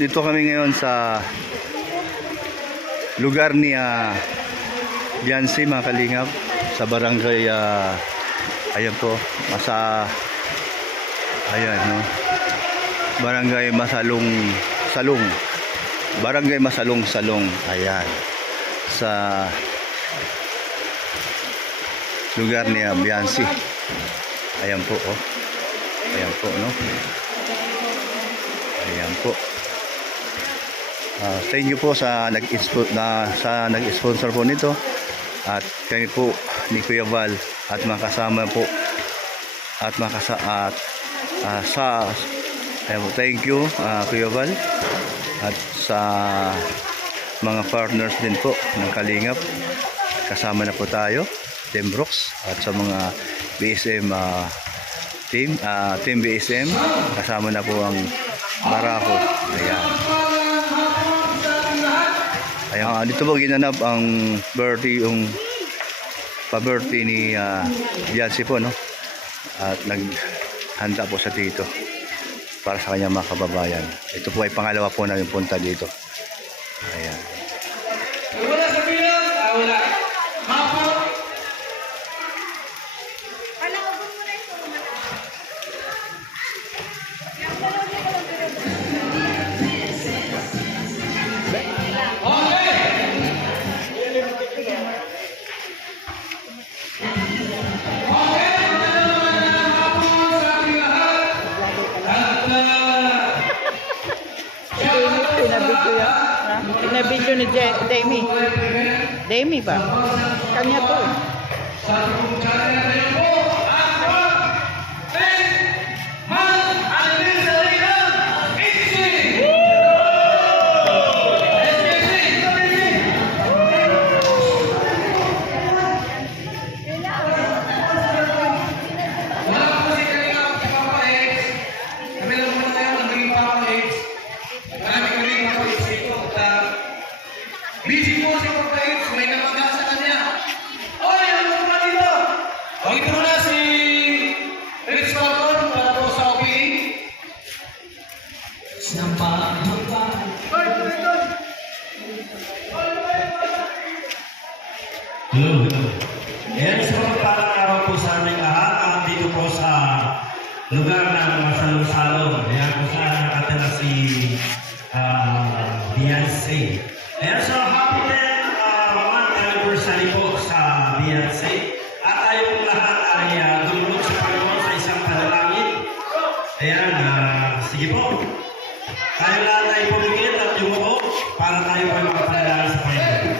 Dito kami ngayon sa lugar ni Biansi, mga kalingap, sa barangay ayan po, ayan, no? Barangay Salong, ayan, sa lugar ni Biansi. Ayan po, oh. Ayan po, no? Ayan po. Thank you po sa nag-sponsor po nito, at kami po ni Kuya Val at mga kasama po at ayan po, thank you Kuya Val, at sa mga partners din po ng Kalingap. Kasama na po tayo, Team Brooks, at sa mga BSM team BSM, kasama na po ang Barako. Ayan. Ayan, dito po ginanap ang pa-birthday ni Biansi po, no? At naghanda po sa dito para sa kanyang mga kababayan. Ito po ay pangalawa po namin punta dito. Ayan. Wala sa bilang, wala. Hapon. Pinabidyo ni Demi ba? Kanya to. Busy po si Pagkain, may namaga sa kanya. Oy, ano ba dito? O, ito na si Rich Falcon para po sa OPE. Sinampa. Oy, ito. Hello. Yan, sa magpalang araw po sa aming lahat. Dito po sa lugar ng Salong-Salong. Ayan po saan nakatira si Biansi. Ayan, so happy 10th anniversary po sa Biansi. At tayo po lahat ay dumulog sa Panginoon sa isang panalangin. Ayan, sige po. Tayo lahat ay pumikit at yumuko para tayo ay makapanalangin sa Panginoon.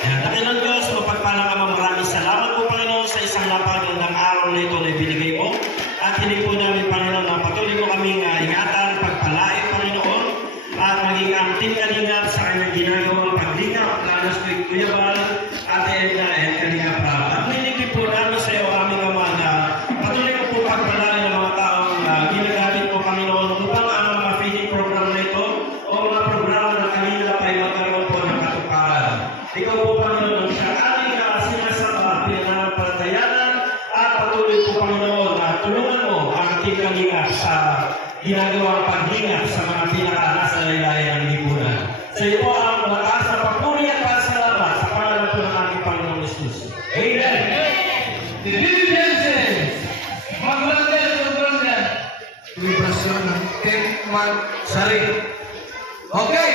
Ayan, Dakilang Diyos, mapagpalang Ama, maraming salamat po, Panginoon, sa isang napagandang araw na ito na ibinigay mo. At hindi po namin, Panginoon, na patuloy mo kaming ingatan, pagpalain, Panginoon, at maging ang Team Kalingap sa kanyang ginagawang paglingap, lalo sa Kuya Val, Ate Edna, at Kalingap Rab. At nilingkid po namin sa iyo, aming Ama, na patuloy mo po pagpalain ng mga taong ginagamit po, Panginoon, upang ang mga feeding program na ito o mga programa ng Kalingap ay magkaroon po ng katuparan. Ikaw po, Panginoon, sa ating sinasamba, pinanampalatayanan, at patuloy po, Panginoon, na tulungan mo ang Team Kalingap sa ginagawang paglingap sa mga pinaka-nasa laylayan ng lipunan. Sa iyo po ang lakas na papuri at pasalamat sa pangalan po ng ating Panginoong Jesus. Amen! Diligence! Magbalandan! Librasyon ng 10-month sari. Okay!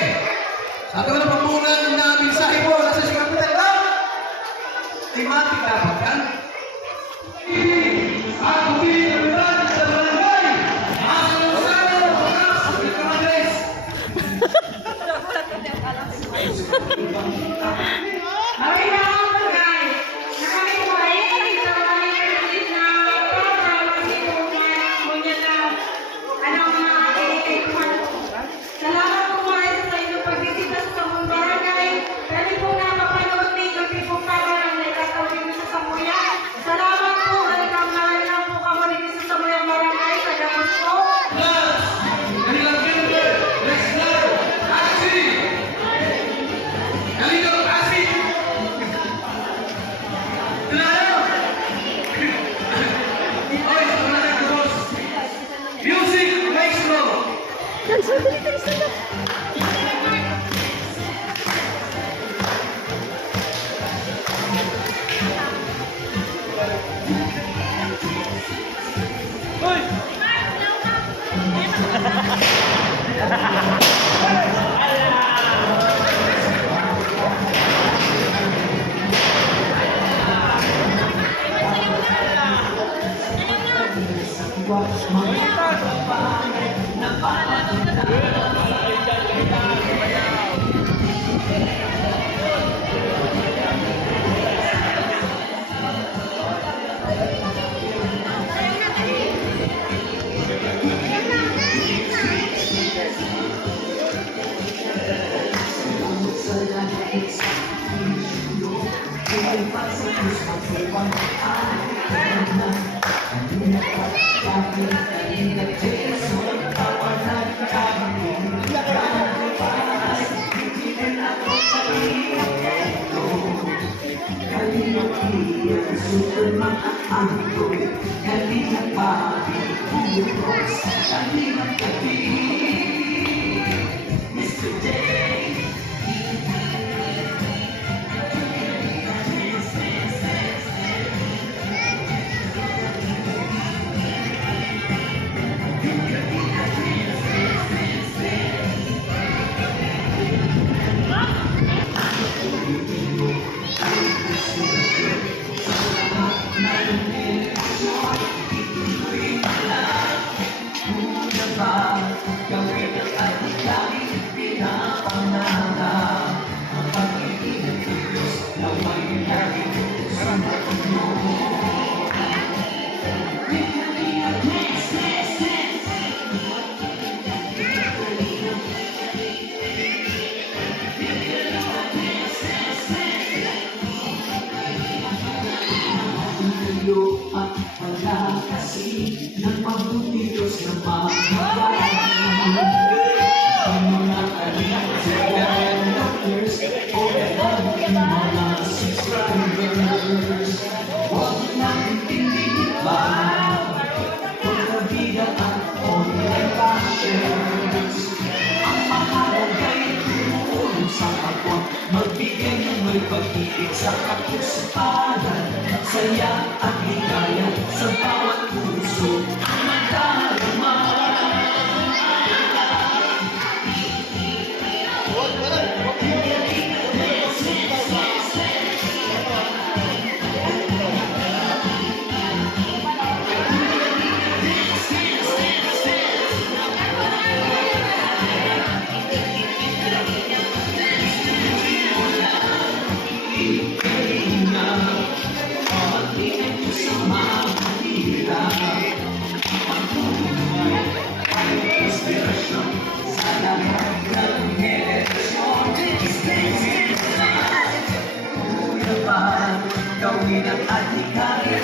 Sa ito na pamungan na mensahe po sa Sisi Kapitan Lang. Timatik dapat kan? Ako pinagdan sa barangay! Salamat po, bilis na, dali, dali, dali.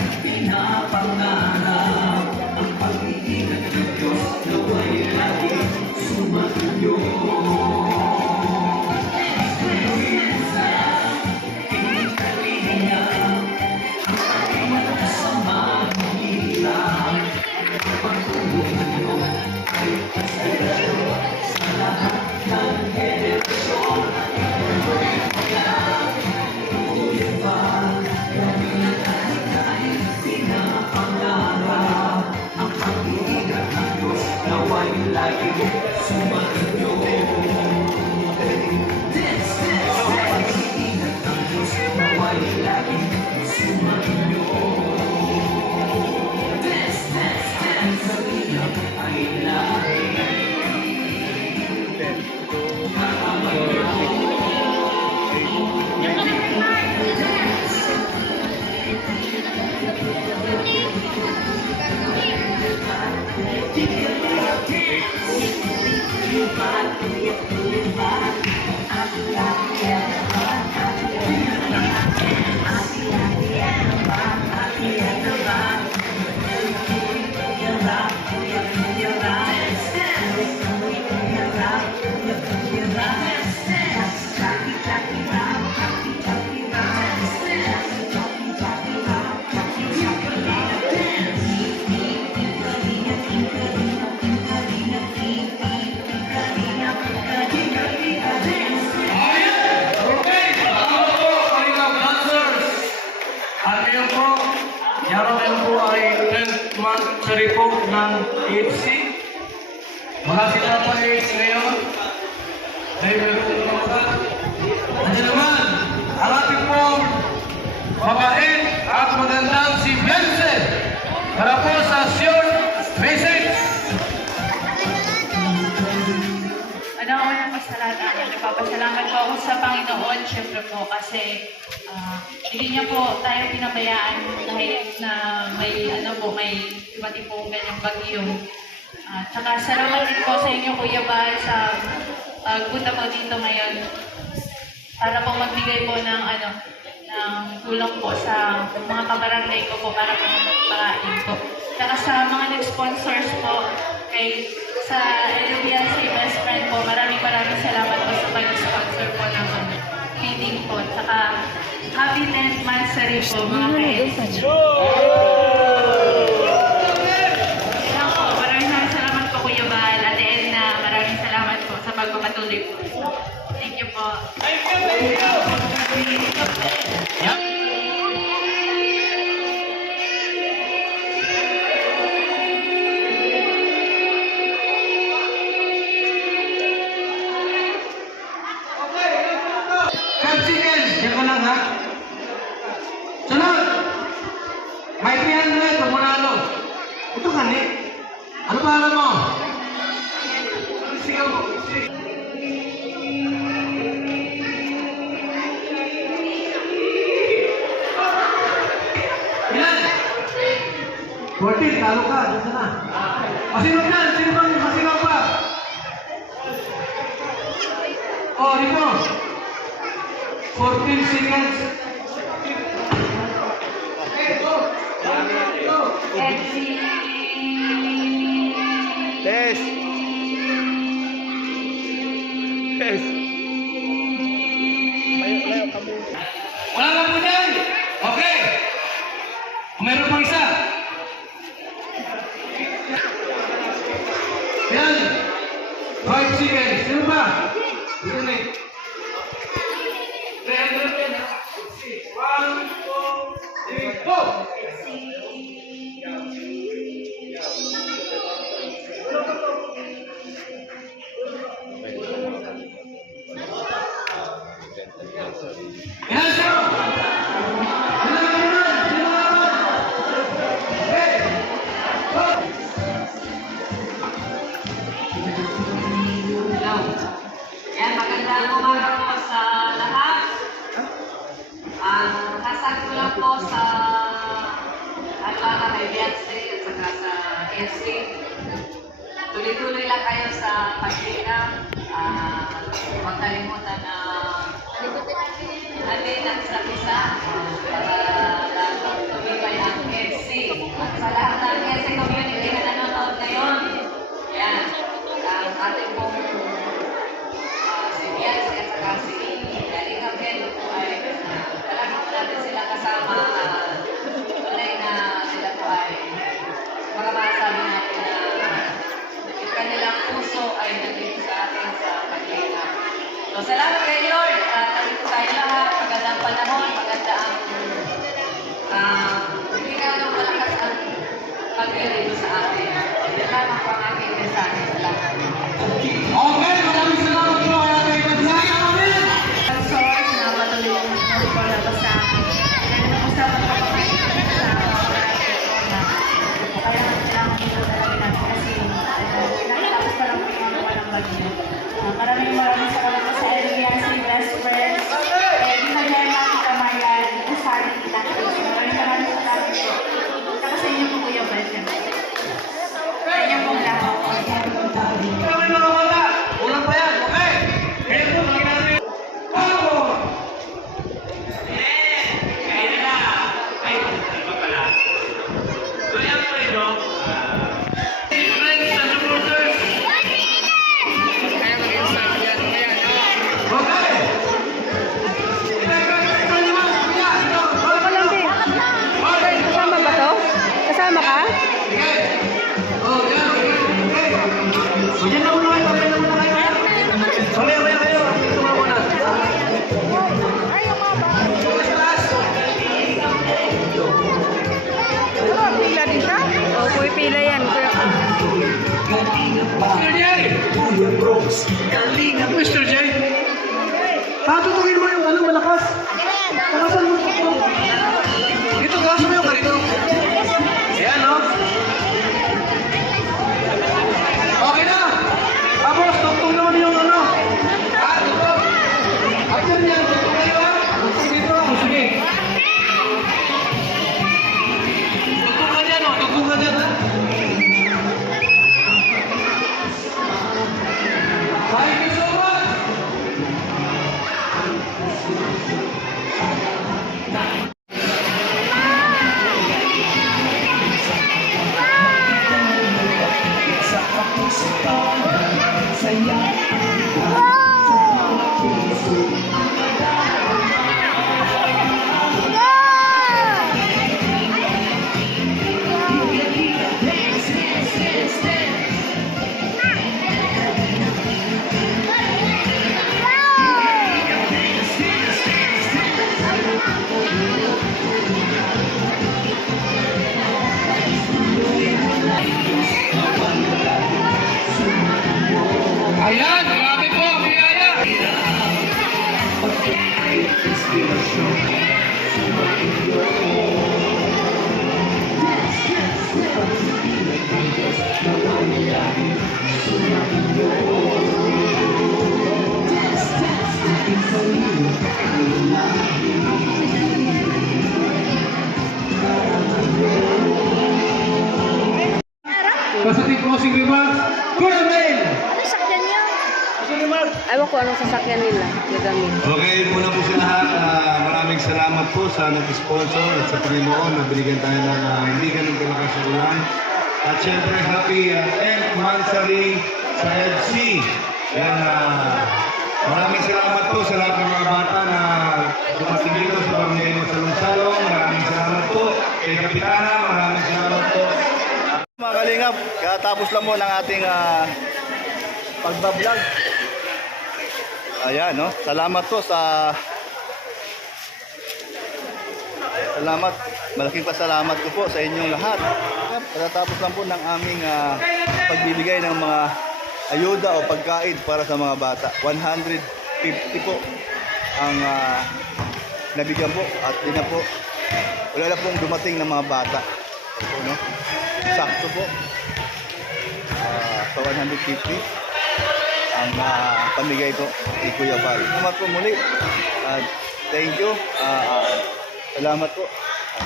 Happy, happy, happy, happy, happy, happy, ngayon po, yaro ngayon po ay 10th month sa report ng AFC. Mga sila pa ngayon. Dahil meron po naman ba? Nandiyan naman, ang ating pong mabait at magandang si Beyonce para po sa short message. Unang nagpapasalamat po ako sa Panginoon, syempre po, kasi hindi niya po tayo pinabayaan kahit na may iba't po ganyang bagyo. Tsaka salamat din po sa inyo, Kuya Bal, sa pagpunta po dito ngayon para po magbigay po ng tulong po sa mga kabarangay ko po para po magpakain po. Tsaka sa mga nag-sponsors po sa LBLC Best Friend po, maraming salamat po sa pag-sponsor po ng feeding po. Tsaka happy 10th monthsary po mga ka-LC. Maraming salamat po Kuya Bal, Ate Elna, maraming salamat po sa pagpapatuloy po. Thank you po. Capsicles, yan ko lang ha. Sunod! May 300 pag manalo. Ito kani. Ano ba alam mo? Sigaw mo. Yan! 14, talo ka. Diyan ka na. Masinop yan. Sino bang masinop pa? Oh, dito. 14 seconds. Test. Test. Wala lang po dyan. Okay. Meron pang isa. Yan. 5 seconds. Sino ba? Yan eh. 1, 2, 3, go! Yan siya! Yan, magandang umaga po sa lahat. Hasag ko lang po sa kay Beyonce at saka sa SC. Tuloy-tuloy lang kayo sa paglinang. Huwag kalimutan na natin ang isa't isa para lalong tumibay ang SC. At sa lahat ng SC community na nanonood ngayon, yan, ang ating pong si Beyonce at saka si Kalingap Ken ay palagi po natin sila kasama. Tunay na sila po ay makamasabi natin na yung kanilang puso ay nandito sa atin sa paglinang. So, salamat kay Lord. Tabi po tayo lahat. Magandang panahon. Maganda ang hindi na lang malakas ang pag-irito sa atin. Yan lamang po ang aking mensahe. Salamat. Okay, maraming salamat po kaya kayo magsaya kami. Source na patuloy yung report na to sa usapan ko pa sa mga na kaya kailangan dito talaga natin kasi nakatapos pa lang po yung mga ng bagyo. Maraming salamat po sa LBRC Best Friends. Di na dyan natin kamayan. Ito sa atin kita. Maraming salamat po. Tapos sa inyo po Kuya Bal. Sa inyo pong lahat. Kami mga bata, walang Mr. J. Tatutugin mo yung ano, malakas. Lakasan mo. Dito, gawas mo yung ganito. Ayan, no? Okay na. Tapos, tugtog naman yung ano. Tugtog. After niyan, tugtog kayo, ha? Tugtog dito. Sige. Tugtog ka dyan, oh. Tugtog ka dyan, ha? Thank you so much. Ayan, grabe po, biyaya. Pasating crossing remarks, Kuya Mail. Sasakyan niya. Crossing remarks. Ewan ko anong sasakyan nila. Gagamit. Okay, muna po sa lahat, maraming salamat po sa nag-sponsor at sa Panginoon na binigyan tayo ng hindi ganun kalakas na ulan. At syempre, happy 10th monthsary sa FC. Yan, maraming salamat po sa lahat ng mga bata na dumating dito sa Barangay Salong-Salong. Maraming salamat po kay Kapitana, maraming salamat po. Mga kalingap, katapos lang mo ng ating pagbablog. Ayan, no? Salamat po sa... Salamat. Malaking pasalamat ko po sa inyong lahat. Katapos lang po ng aming pagbibigay ng mga ayuda o pagkain para sa mga bata. 150 po ang nabigyan po at di na po wala na pong dumating ng mga bata. Ito, no? Sakto po. Sa 150 ang pamigay po ni Kuya Val. Salamat po muli. Thank you. Salamat po.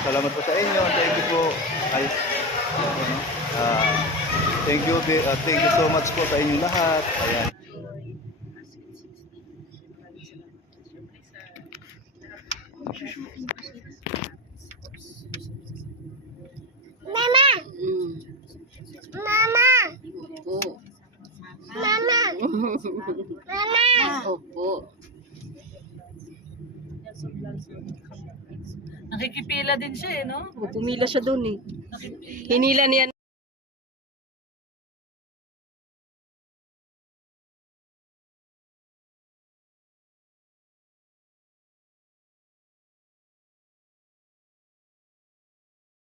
Salamat po sa inyo. Thank you po. Thank you so much po sa inyo lahat. Ayan. Mama! Mama! Opo. Mama! Mama! Opo. Nakikipila din siya eh, no? Pumila siya doon eh. Hinila niya.